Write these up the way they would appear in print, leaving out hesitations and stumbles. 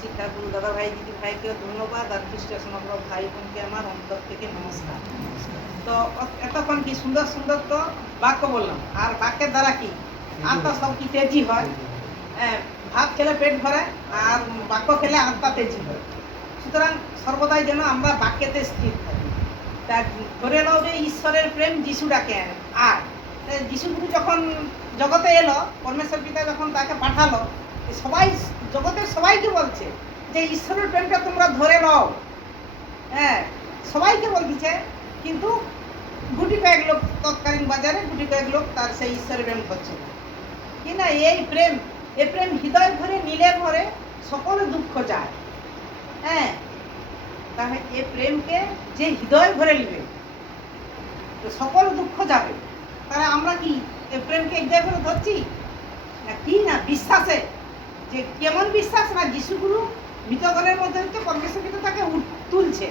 শিক্ষার গুরু দাদা ভাই দিদি ভাইকেও ধন্যবাদ, আর খ্রিস্ট সমগ্র ভাই বোনকে আমার অন্তর থেকে নমস্কার। তো এতক্ষণ কি সুন্দর সুন্দর তো বাক্য বললাম, আর বাক্যের দ্বারা কি আত্মা সব কি তেজি হয়। ভাত খেলে পেট ভরে, আর বাক্য খেলে আত্মা তেজি হয়। সুতরাং সর্বদাই যেন আমরা বাক্যেতে স্থির থাকি। তা ধরে নাও যে ঈশ্বরের প্রেম যিশু ডাকে আর যিশু গুরু যখন জগতে এলো, পরমেশ্বর পিতা যখন তাকে পাঠালো, সবাই জগতের সবাইকে বলছে যে ঈশ্বরের প্রেমটা তোমরা ধরে নাও। হ্যাঁ, সবাইকে বলছে, কিন্তু গুটি কয়েক লোক তৎকালীন বাজারে গুটি কয়েক লোক তার সেই ঈশ্বরের প্রেম ধরছে না। কি না, এই প্রেম হৃদয় ভরে নিলে ভরে সকল দুঃখ যায়। হ্যাঁ, তাহলে এই প্রেমকে যে হৃদয় ভরে নিবে তো সকল দুঃখ যাবে। তাহলে আমরা কি এই প্রেমকে হৃদয় ভরে ধরছি না? কি না বিশ্বাসে, যে কেমন বিশ্বাস না, যিশুগুরু মৃতগণের মধ্যে হচ্ছে পরমেশ্বর কিন্তু তাকে তুলছে।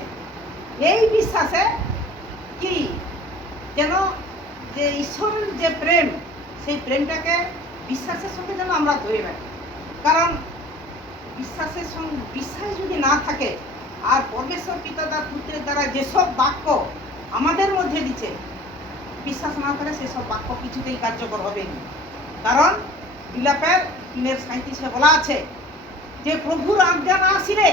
এই বিশ্বাসে কি যেন যে ঈশ্বরের যে প্রেম, সেই প্রেমটাকে বিশ্বাসের সঙ্গে যেন আমরা ধরে রাখি। কারণ বিশ্বাস যদি না থাকে, আর পরমেশ্বর পিতা তার পুত্রের দ্বারা যেসব বাক্য আমাদের মধ্যে দিচ্ছে, বিশ্বাস না করে সেসব বাক্য কিছুতেই কার্যকর হবে না। কারণ বিলাপের 3:37 বলা আছে যে প্রভুর আজ্ঞা না আসিলে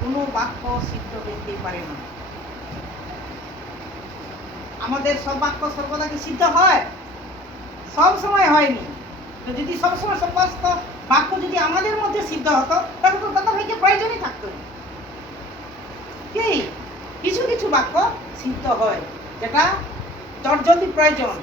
কোনো বাক্য সিদ্ধ হইতে পারে না। আমাদের সব বাক্য সর্বদা কি সিদ্ধ হয়? সব সময় হয়নি। তো যদি সবসময় সমস্ত বাক্য যদি আমাদের মধ্যে সিদ্ধ হতো, তাহলে তো দাদা ভাইকে প্রয়োজনই থাকতো না। কি কিছু কিছু বাক্য সিদ্ধ হয়, যেটা জলদি প্রয়োজন।